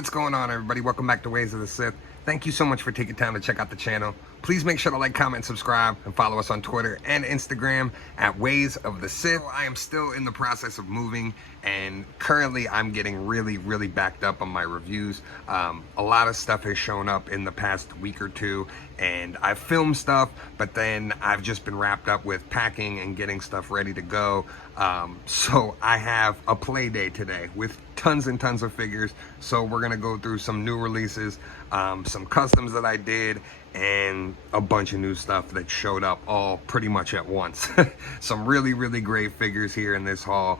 what's going on, everybody? Welcome back to Ways of the Sith. Thank you so much for taking time to check out the channel. Please make sure to like, comment, subscribe, and follow us on Twitter and Instagram at Ways of the Sith. I am still in the process of moving, and currently I'm getting really backed up on my reviews. A lot of stuff has shown up in the past week or two, and I've filmed stuff, but then I've just been wrapped up with packing and getting stuff ready to go. So I have a play day today with tons and tons of figures. So we're gonna go through some new releases, some customs that I did, and a bunch of new stuff that showed up all pretty much at once. Some really great figures here in this haul.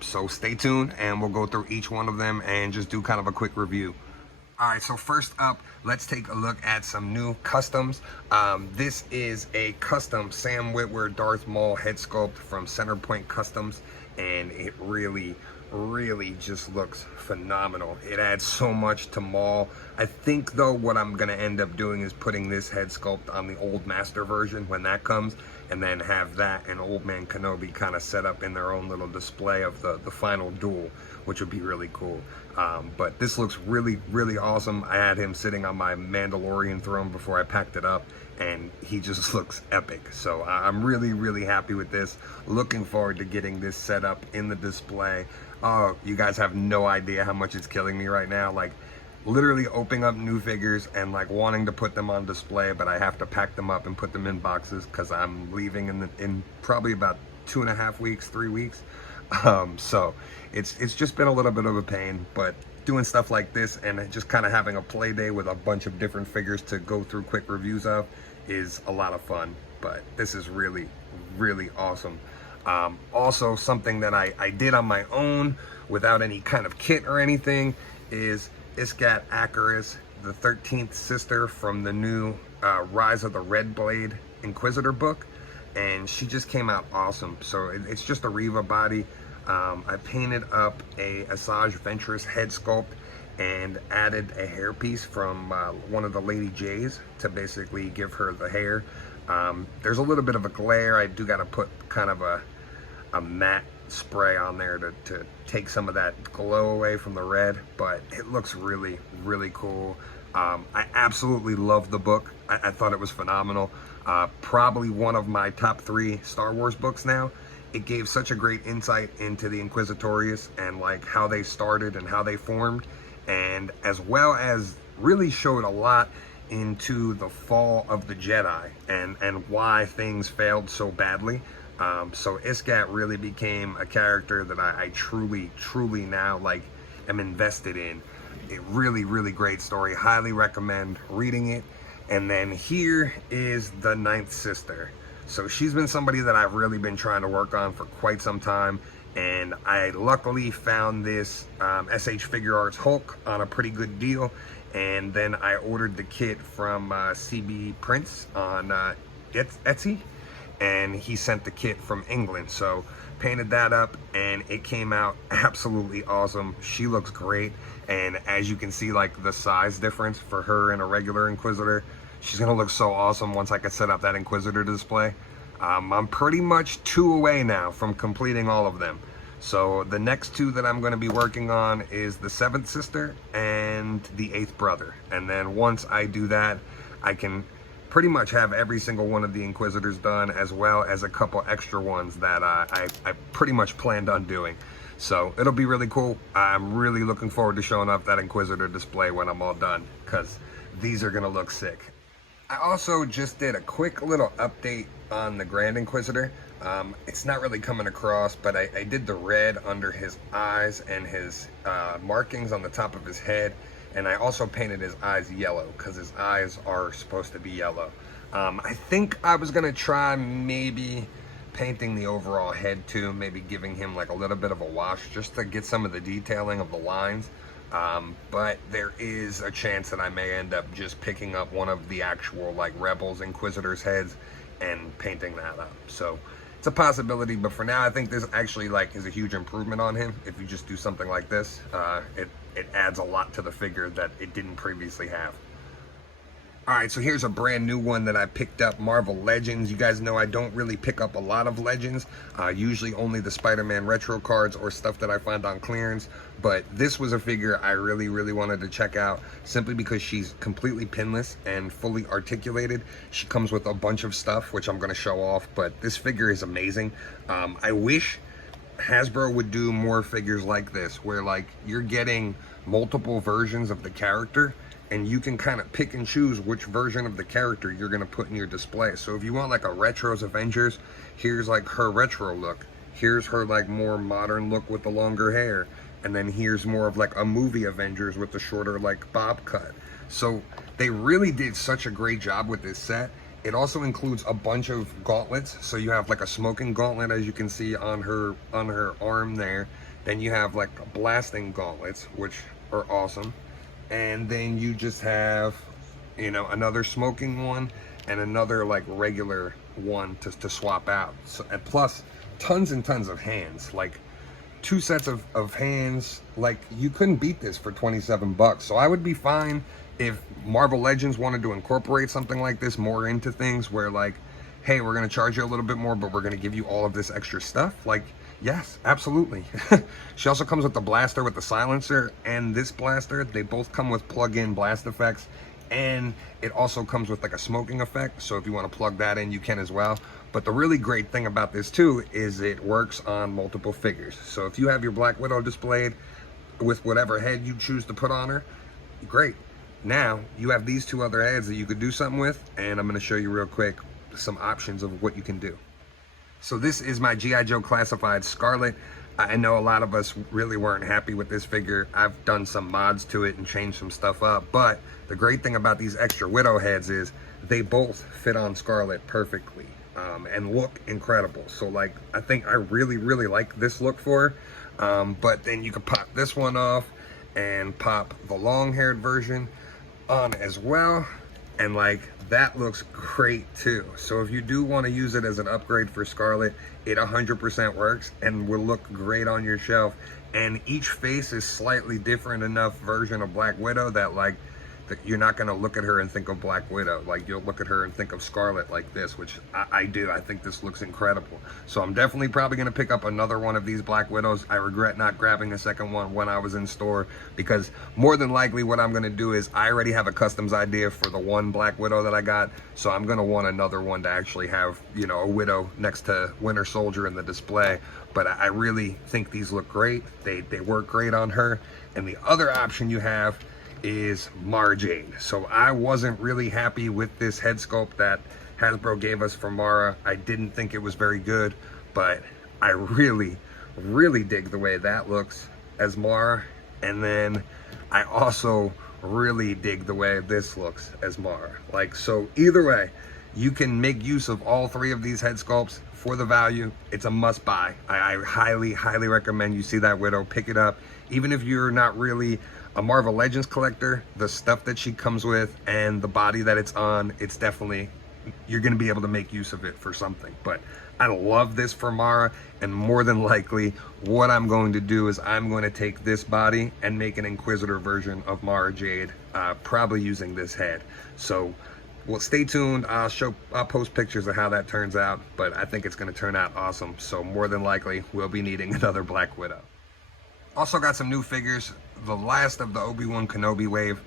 So stay tuned and we'll go through each one of them and just do kind of a quick review. All right, so first up, let's take a look at some new customs. This is a custom Sam Witwer Darth Maul head sculpt from Centerpoint Customs, and it really just looks phenomenal. It adds so much to Maul. I think though what I'm gonna end up doing is putting this head sculpt on the old master version when that comes, and then have that and Old Man Kenobi kind of set up in their own little display of the final duel, which would be really cool. But this looks really awesome. I had him sitting on my Mandalorian throne before I packed it up, and he just looks epic. So I'm really happy with this. Looking forward to getting this set up in the display. Oh, you guys have no idea how much it's killing me right now. Like, literally opening up new figures and like wanting to put them on display, but I have to pack them up and put them in boxes because I'm leaving in probably about 2.5 weeks, 3 weeks. So it's just been a little bit of a pain, but doing stuff like this and just kind of having a play day with a bunch of different figures to go through quick reviews of is a lot of fun. But this is really awesome. Also, something that I did on my own without any kind of kit or anything is Iskat Akaris, the 13th sister from the new Rise of the Red Blade Inquisitor book, and she just came out awesome. So it's just a Reva body. I painted up a Asajj Ventress head sculpt and added a hairpiece from one of the Lady Jays to basically give her the hair. There's a little bit of a glare. I do got to put kind of a matte spray on there to take some of that glow away from the red, but it looks really cool. I absolutely love the book. I thought it was phenomenal. Probably one of my top 3 Star Wars books now. It gave such a great insight into the Inquisitorius and like how they started and how they formed, and as well as really showed a lot into the fall of the Jedi and why things failed so badly. So Iskat really became a character that I truly now like am invested in. A really great story. Highly recommend reading it. And then here is the 9th sister. So she's been somebody that I've really been trying to work on for quite some time, and I luckily found this SH Figure Arts Hulk on a pretty good deal, and then I ordered the kit from CB Prince on Etsy, and he sent the kit from England. So painted that up and it came out absolutely awesome. She looks great, and as you can see, like the size difference for her and a regular Inquisitor, she's gonna look so awesome once I can set up that Inquisitor display. I'm pretty much 2 away now from completing all of them. So the next 2 that I'm gonna be working on is the 7th sister and the 8th brother. And then once I do that, I can pretty much have every single one of the Inquisitors done, as well as a couple extra ones that I pretty much planned on doing. So it'll be really cool. I'm really looking forward to showing off that Inquisitor display when I'm all done, because these are gonna look sick. I also just did a quick little update on the Grand Inquisitor. It's not really coming across, but I did the red under his eyes and his markings on the top of his head. And I also painted his eyes yellow because his eyes are supposed to be yellow. I think I was gonna try maybe painting the overall head too, maybe giving him like a little bit of a wash just to get some of the detailing of the lines. But there is a chance that I may end up just picking up one of the actual like Rebels Inquisitors heads and painting that up. So it's a possibility, but for now I think this actually like is a huge improvement on him. If you just do something like this, it adds a lot to the figure that it didn't previously have. All right, so here's a brand new one that I picked up, Marvel Legends. You guys know I don't really pick up a lot of Legends, usually only the Spider-Man retro cards or stuff that I find on clearance. But this was a figure I really, really wanted to check out simply because she's completely pinless and fully articulated. She comes with a bunch of stuff, which I'm gonna show off, but this figure is amazing. I wish Hasbro would do more figures like this, where like you're getting multiple versions of the character and you can kind of pick and choose which version of the character you're going to put in your display. So if you want like a Retros Avengers, here's like her retro look. Here's her like more modern look with the longer hair. And then here's more of like a movie Avengers with the shorter like bob cut. So they really did such a great job with this set. It also includes a bunch of gauntlets. So you have like a smoking gauntlet, as you can see on her arm there. Then you have like blasting gauntlets, which are awesome. And then you just have, you know, another smoking one and another like regular one to swap out. So, and plus tons and tons of hands, like 2 sets of hands. Like you couldn't beat this for 27 bucks. So I would be fine if Marvel Legends wanted to incorporate something like this more into things, where like, hey, we're going to charge you a little bit more, but we're going to give you all of this extra stuff. Like, yes, absolutely. She also comes with the blaster with the silencer and this blaster. They both come with plug-in blast effects, and it also comes with like a smoking effect. So if you want to plug that in, you can as well. But the really great thing about this too is it works on multiple figures. So if you have your Black Widow displayed with whatever head you choose to put on her, great. Now you have these 2 other heads that you could do something with, and I'm going to show you real quick some options of what you can do. So this is my G.I. Joe Classified Scarlet. I know a lot of us really weren't happy with this figure. I've done some mods to it and changed some stuff up, but the great thing about these extra Widow heads is they both fit on Scarlet perfectly and look incredible. So like, I think I really, really like this look for her. But then you can pop this one off and pop the long-haired version on as well. And like, that looks great too. So if you do want to use it as an upgrade for Scarlet, it 100% works and will look great on your shelf. And each face is slightly different enough version of Black Widow that like, that you're not going to look at her and think of Black Widow. Like, you'll look at her and think of Scarlet like this, which I do. I think this looks incredible. So I'm definitely probably going to pick up another one of these Black Widows. I regret not grabbing a second one when I was in store, because more than likely what I'm going to do is I already have a customs idea for the one Black Widow that I got. So I'm going to want another one to actually have, you know, a Widow next to Winter Soldier in the display. But I really think these look great. They work great on her. And the other option you have is Mara Jade. So I wasn't really happy with this head sculpt that Hasbro gave us for Mara. I didn't think it was very good, but I really, really dig the way that looks as Mara. And then I also really dig the way this looks as Mara. Like, so either way, you can make use of all 3 of these head sculpts for the value. It's a must buy. I highly, highly recommend you see that Widow, pick it up. Even if you're not really a Marvel Legends collector, the stuff that she comes with and the body that it's on, it's definitely, you're going to be able to make use of it for something. But I love this for Mara, and more than likely what I'm going to do is I'm going to take this body and make an Inquisitor version of Mara Jade, probably using this head. So well, stay tuned. I'll post pictures of how that turns out, but I think it's going to turn out awesome. So more than likely we'll be needing another Black Widow. Also got some new figures, the last of the Obi-Wan Kenobi wave.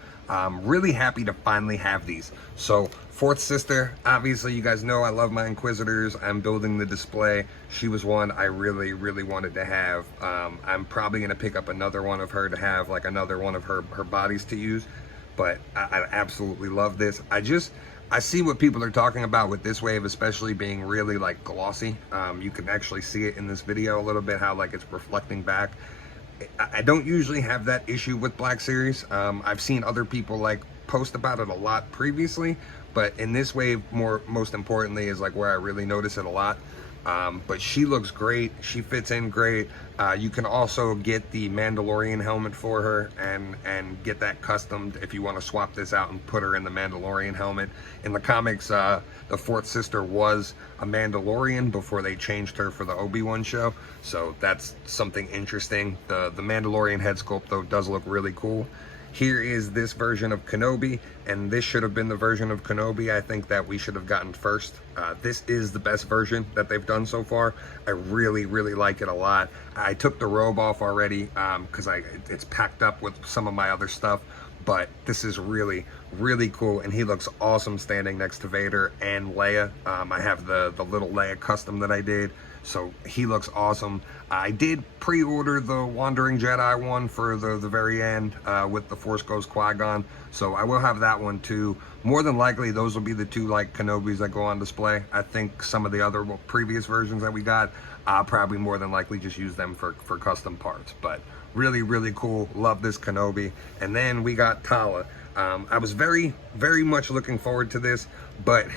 Really happy to finally have these. So Fourth Sister, obviously you guys know I love my Inquisitors. I'm building the display. She was one I really, really wanted to have. I'm probably going to pick up another one of her to have, like another one of her bodies to use. But I absolutely love this. I see what people are talking about with this wave, especially being really like glossy. You can actually see it in this video a little bit, how like it's reflecting back. I don't usually have that issue with Black Series. I've seen other people like post about it a lot previously, but in this wave, most importantly, is like where I really notice it a lot. But she looks great. She fits in great. You can also get the Mandalorian helmet for her and get that customed if you want to swap this out and put her in the Mandalorian helmet. In the comics, the Fourth Sister was a Mandalorian before they changed her for the Obi-Wan show. So that's something interesting. The Mandalorian head sculpt though does look really cool. here is this version of Kenobi, and this should have been the version of Kenobi I think that we should have gotten first. This is the best version that they've done so far. I really, really like it a lot. I took the robe off already because it's packed up with some of my other stuff, but this is really, really cool, and he looks awesome standing next to Vader and Leia. I have the little Leia custom that I did, so he looks awesome. I did pre-order the Wandering Jedi one for the very end with the Force Ghost Qui-Gon, so I will have that one too. More than likely, those will be the two like Kenobis that go on display. I think some of the other previous versions that we got, I'll probably more than likely just use them for custom parts, but really, really cool. Love this Kenobi. And then we got Tala. I was very, very much looking forward to this, but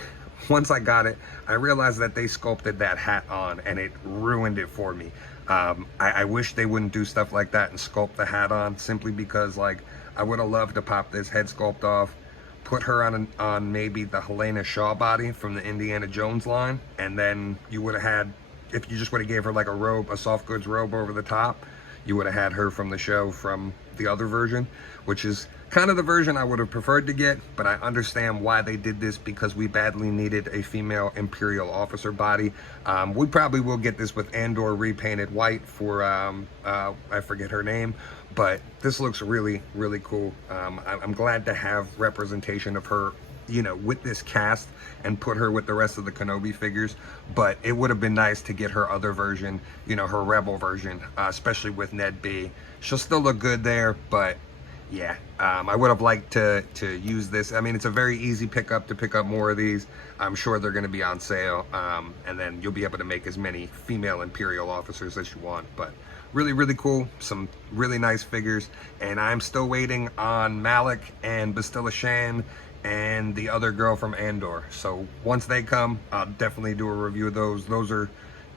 once I got it, I realized that they sculpted that hat on and it ruined it for me. I wish they wouldn't do stuff like that and sculpt the hat on, simply because like I would have loved to pop this head sculpt off, put her on maybe the Helena Shaw body from the Indiana Jones line, and then you would have had, if you just would have gave her like a robe, a soft goods robe over the top, you would have had her from the show from the other version, which is kind of the version I would have preferred to get, but I understand why they did this, because we badly needed a female Imperial officer body. We probably will get this with Andor repainted white for, I forget her name, but this looks really, really cool. I'm glad to have representation of her, you know, with this cast and put her with the rest of the Kenobi figures, but it would have been nice to get her other version, you know, her Rebel version, especially with Ned B. She'll still look good there, but yeah, I would have liked to use this. I mean, it's a very easy pickup to pick up more of these. I'm sure they're going to be on sale, and then you'll be able to make as many female Imperial officers as you want, but really, really cool. Some really nice figures, and I'm still waiting on Malak and Bastilla Shan and the other girl from Andor. So once they come, I'll definitely do a review of those. Those are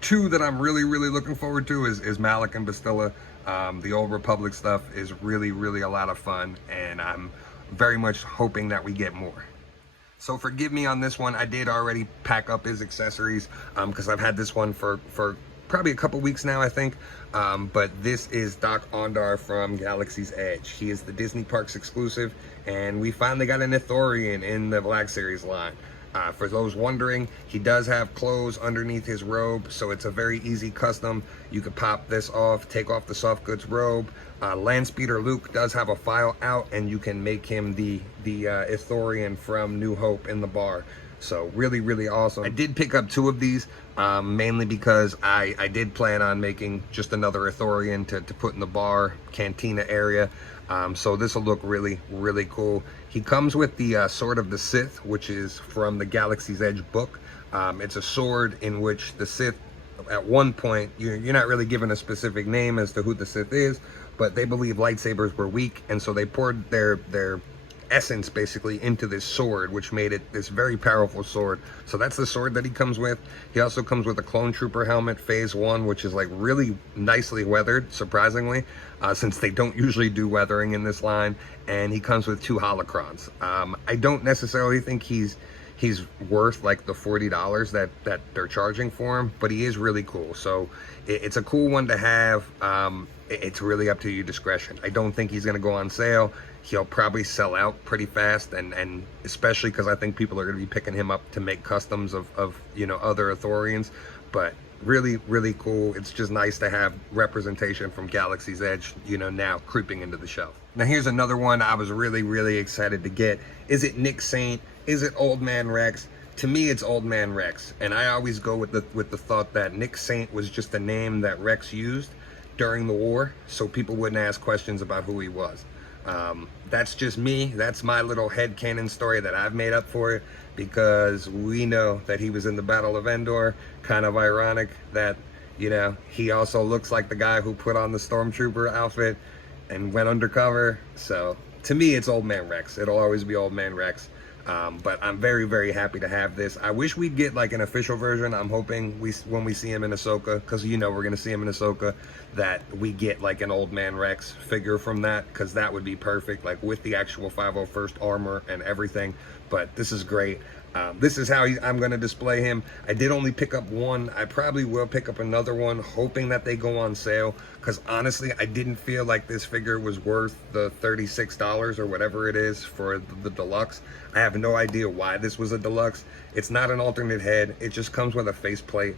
two that I'm really, really looking forward to, is Malak and Bastilla. The Old Republic stuff is really, really a lot of fun, and I'm very much hoping that we get more. So forgive me on this one. I did already pack up his accessories because I've had this one for probably a couple weeks now, I think. But this is Doc Ondar from Galaxy's Edge. He is the Disney Parks exclusive, and we finally got an Ithorian in the Black Series line. For those wondering, he does have clothes underneath his robe, so it's a very easy custom. You could pop this off, take off the soft goods robe. Landspeeder Luke does have a file out, and you can make him the Ithorian from New Hope in the bar. So really, really awesome. I did pick up two of these, mainly because I did plan on making just another Ithorian to put in the bar cantina area. So this will look really, really cool. He comes with the Sword of the Sith, which is from the Galaxy's Edge book. It's a sword in which the Sith, at one point, you're not really given a specific name as to who the Sith is, but they believe lightsabers were weak, and so they poured their essence basically into this sword, which made it this very powerful sword. So that's the sword that he comes with. He also comes with a clone trooper helmet phase 1, which is like really nicely weathered, surprisingly, since they don't usually do weathering in this line. And he comes with 2 holocrons. I don't necessarily think he's worth like the $40 that they're charging for him, but he is really cool. So it's a cool one to have. It's really up to your discretion. I don't think he's going to go on sale. He'll probably sell out pretty fast, and especially because I think people are going to be picking him up to make customs of you know, other Ithorians. But really, really cool. It's just nice to have representation from Galaxy's Edge, you know, now creeping into the shelf. Now here's another one I was really, really excited to get. Is it Nick Saint? Is it Old Man Rex? To me, it's Old Man Rex, and I always go with the thought that Nick Saint was just a name that Rex used during the war, so people wouldn't ask questions about who he was. That's just me. That's my little headcanon story that I've made up for it, because we know that he was in the Battle of Endor. Kind of ironic that, you know, he also looks like the guy who put on the Stormtrooper outfit and went undercover. So to me, it's Old Man Rex. It'll always be Old Man Rex. But I'm very, very happy to have this. I wish we'd get like an official version. I'm hoping when we see him in Ahsoka, because you know we're gonna see him in Ahsoka, that we get like an Old Man Rex figure from that, because that would be perfect, like with the actual 501st armor and everything. But this is great. This is how I'm going to display him. I did only pick up one. I probably will pick up another one, hoping that they go on sale, because honestly, I didn't feel like this figure was worth the $36 or whatever it is for the deluxe. I have no idea why this was a deluxe. It's not an alternate head. It just comes with a faceplate.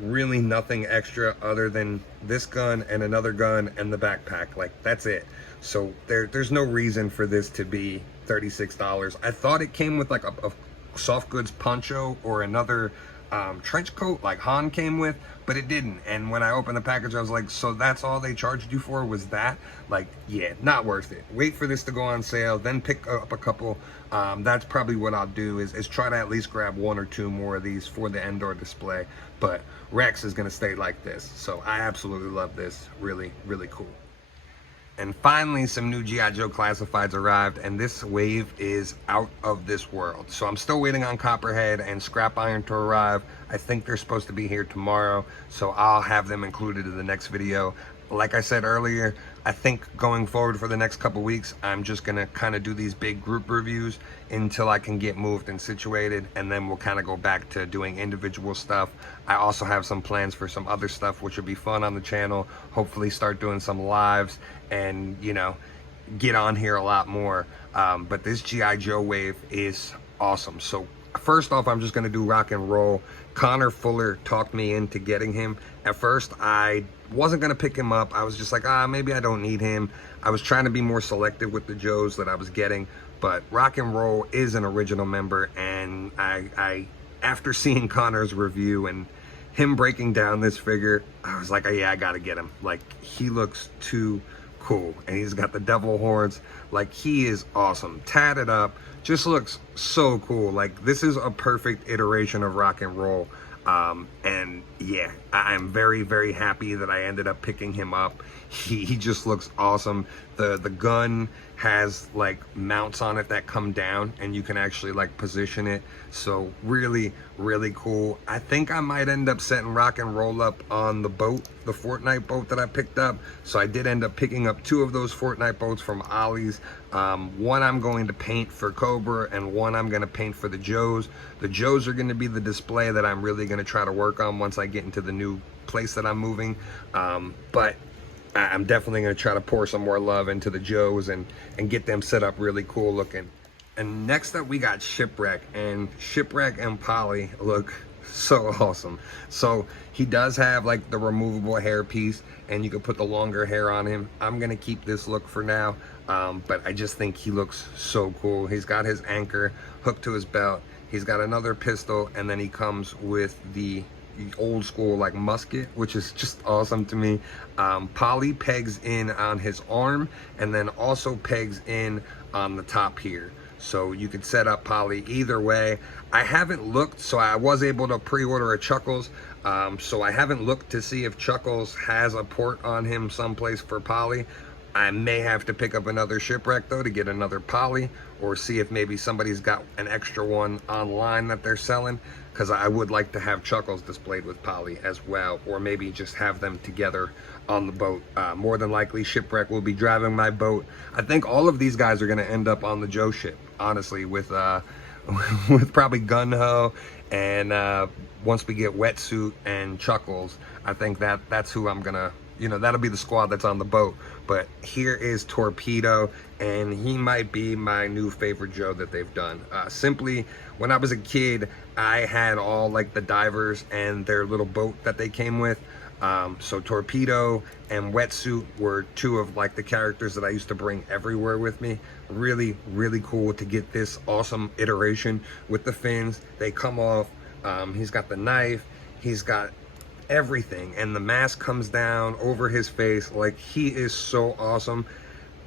Really nothing extra other than this gun and another gun and the backpack. Like, that's it. So there's no reason for this to be $36. I thought it came with like a soft goods poncho or another trench coat like Han came with, but it didn't. And when I opened the package, I was like, so that's all they charged you for, was that? Like, yeah, not worth it. Wait for this to go on sale, then pick up a couple. That's probably what I'll do, is try to at least grab one or two more of these for the Endor display. But Rex is gonna stay like this. So I absolutely love this. Really, really cool. And finally, some new G.I. Joe Classifieds arrived, and this wave is out of this world. So I'm still waiting on Copperhead and Scrap Iron to arrive. I think they're supposed to be here tomorrow, so I'll have them included in the next video. Like I said earlier, I think going forward for the next couple weeks, I'm just gonna kind of do these big group reviews until I can get moved and situated, and then we'll kind of go back to doing individual stuff. I also have some plans for some other stuff which will be fun on the channel. Hopefully start doing some lives and, you know, get on here a lot more. But this G.I. Joe wave is awesome. So first off, I'm just gonna do rock and roll. Connor Fuller talked me into getting him. At first, I wasn't gonna pick him up. I was just like, maybe I don't need him. I was trying to be more selective with the Joes that I was getting, but Rock and Roll is an original member, and I after seeing Connor's review and him breaking down this figure, I was like, yeah, I gotta get him. Like, he looks too cool, and he's got the devil horns. Like, he is awesome. Tatted up, just looks so cool. Like, this is a perfect iteration of Rock and Roll. And yeah, I'm very, very happy that I ended up picking him up. He just looks awesome. The gun has like mounts on it that come down, and you can actually like position it. So really, really cool. I think I might end up setting Rock and Roll up on the boat, the Fortnite boat that I picked up. So I did end up picking up two of those Fortnite boats from Ollie's. One I'm going to paint for Cobra, and one I'm going to paint for the Joes. The Joes are going to be the display that I'm really going to try to work on once I get into the new place that I'm moving. But I'm definitely going to try to pour some more love into the Joes and get them set up really cool looking. And next up, we got Shipwreck, and Shipwreck and Polly look so awesome. So he does have like the removable hair piece, and you can put the longer hair on him. I'm going to keep this look for now, but I just think he looks so cool. He's got his anchor hooked to his belt. He's got another pistol, and then he comes with the old school like musket, which is just awesome to me. Polly pegs in on his arm, and then also pegs in on the top here. So you could set up Polly either way. I haven't looked, so I was able to pre-order a Chuckles. So I haven't looked to see if Chuckles has a port on him someplace for Polly. I may have to pick up another Shipwreck though to get another Polly, or see if maybe somebody's got an extra one online that they're selling, because I would like to have Chuckles displayed with Polly as well, or maybe just have them together on the boat. More than likely Shipwreck will be driving my boat. I think all of these guys are going to end up on the Joe ship, honestly, with with probably Gun-Ho, and once we get Wetsuit and Chuckles, I think that's who I'm gonna, you know, that'll be the squad that's on the boat. But here is Torpedo, and he might be my new favorite Joe that they've done. Simply, when I was a kid, I had all like the divers and their little boat that they came with. So Torpedo and Wetsuit were two of like the characters that I used to bring everywhere with me. Really, really cool to get this awesome iteration with the fins. They come off. He's got the knife. He's got everything, and the mask comes down over his face. Like, he is so awesome.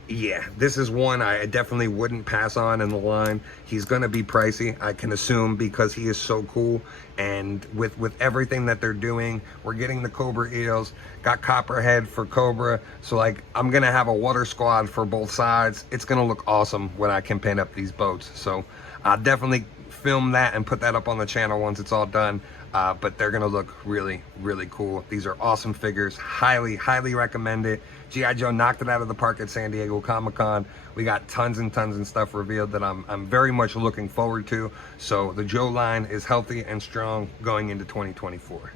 Yeah, this is one I definitely wouldn't pass on in the line. He's gonna be pricey, I can assume, because he is so cool. And with everything that they're doing, we're getting the Cobra eels, got Copperhead for Cobra. So like, I'm gonna have a water squad for both sides. It's gonna look awesome when I can paint up these boats. So I'll definitely film that and put that up on the channel once it's all done. But they're gonna look really, really cool. These are awesome figures. Highly, highly recommend it. G.I. Joe knocked it out of the park at San Diego Comic-Con. We got tons and tons and stuff revealed that I'm very much looking forward to. So the Joe line is healthy and strong going into 2024.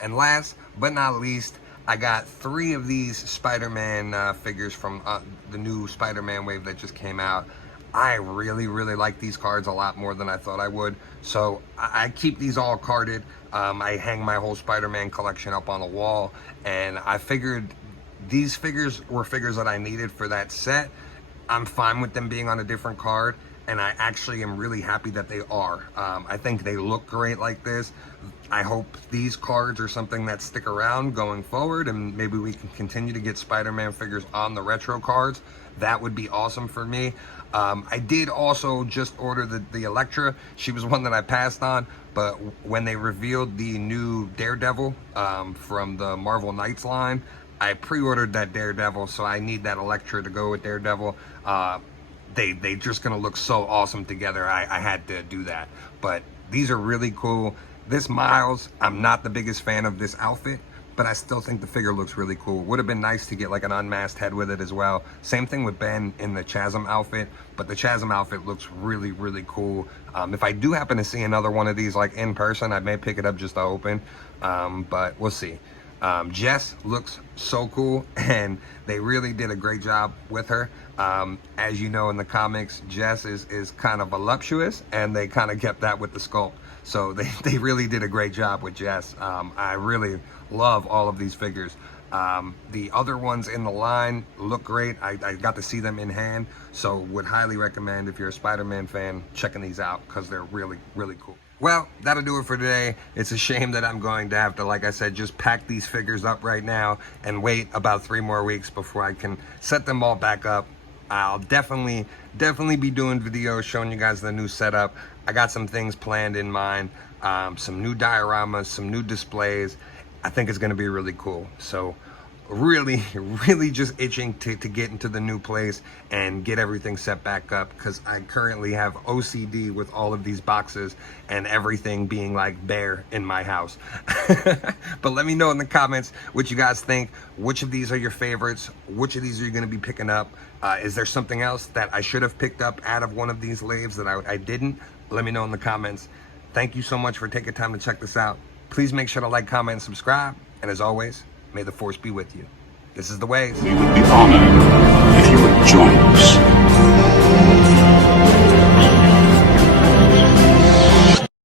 And last but not least, I got 3 of these Spider-Man figures from the new Spider-Man wave that just came out. I really, really like these cards a lot more than I thought I would. So I keep these all carded. I hang my whole Spider-Man collection up on the wall, and I figured these figures were figures that I needed for that set. I'm fine with them being on a different card, and I actually am really happy that they are. I think they look great like this. I hope these cards are something that stick around going forward, and maybe we can continue to get Spider-Man figures on the retro cards. That would be awesome for me. I did also just order the Elektra. She was one that I passed on, but when they revealed the new Daredevil from the Marvel Knights line, I pre-ordered that Daredevil, so I need that Elektra to go with Daredevil. They just gonna look so awesome together. I had to do that. But these are really cool. This Miles, I'm not the biggest fan of this outfit, but I still think the figure looks really cool. Would have been nice to get like an unmasked head with it as well. Same thing with Ben in the Chasm outfit, but the Chasm outfit looks really, really cool. If I do happen to see another one of these like in person, I may pick it up just to open, but we'll see. Jess looks so cool, and they really did a great job with her. As you know in the comics, Jess is kind of voluptuous, and they kind of kept that with the sculpt. So they really did a great job with Jess. I really love all of these figures. The other ones in the line look great. I got to see them in hand, so would highly recommend, if you're a Spider-Man fan, checking these out because they're really, really cool. Well, that'll do it for today. It's a shame that I'm going to have to, like I said, just pack these figures up right now and wait about 3 more weeks before I can set them all back up. I'll definitely be doing videos showing you guys the new setup. I got some things planned in mind, some new dioramas, some new displays. I think it's gonna be really cool. So really just itching to get into the new place and get everything set back up, because I currently have OCD with all of these boxes and everything being like bare in my house. But let me know in the comments what you guys think. Which of these are your favorites? Which of these are you going to be picking up? Is there something else that I should have picked up out of one of these laves that I didn't? Let me know in the comments. Thank you so much for taking time to check this out. Please make sure to like, comment, and subscribe. And as always, may the force be with you. This is The Ways. We would be honored if you would join us.